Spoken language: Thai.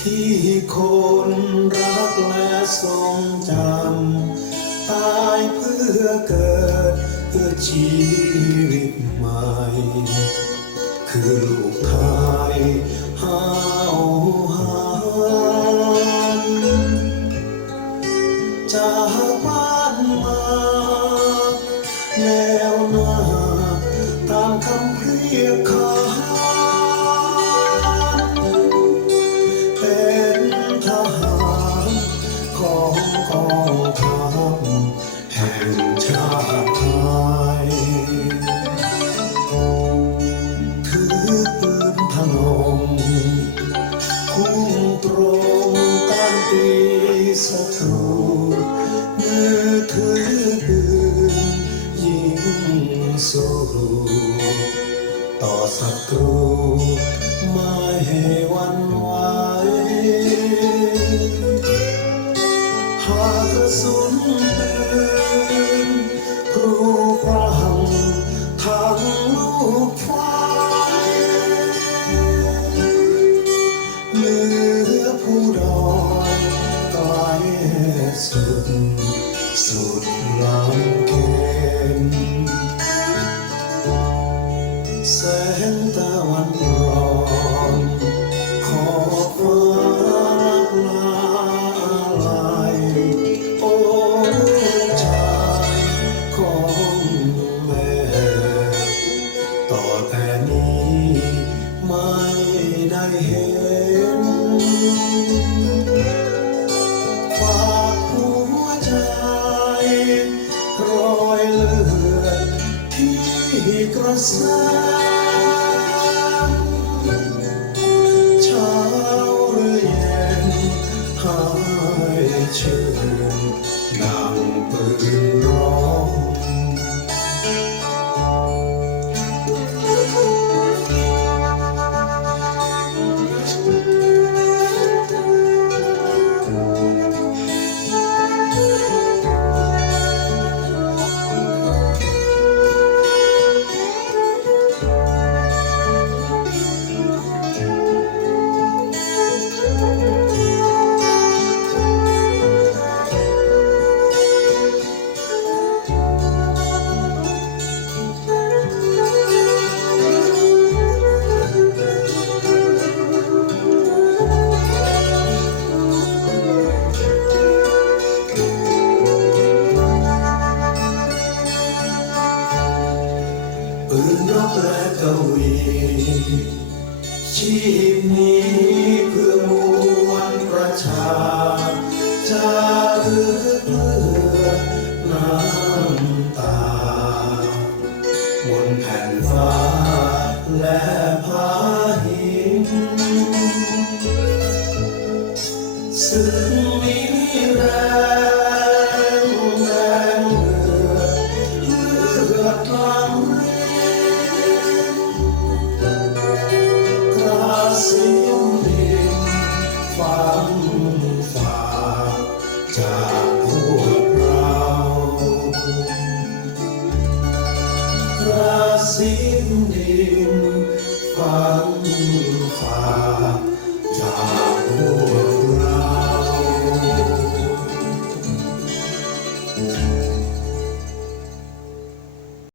ที่คนรักและทรงจำ ตายเพื่อเกิดเพื่อชีวิตใหม่ คือลูกไทยห้าวหาญจากบ้านมาแนวนาตามคำเรียกขา ต้านตีศัตรูมือถือปืนยิงสู้ต่อศัตรูไม่ให้วันไหวหากกระสุนปืนกรูกรังทาง สุด สุดลำเค็นแสงตะวัน ก ชีพ สิ้นดินฟังฝากจาก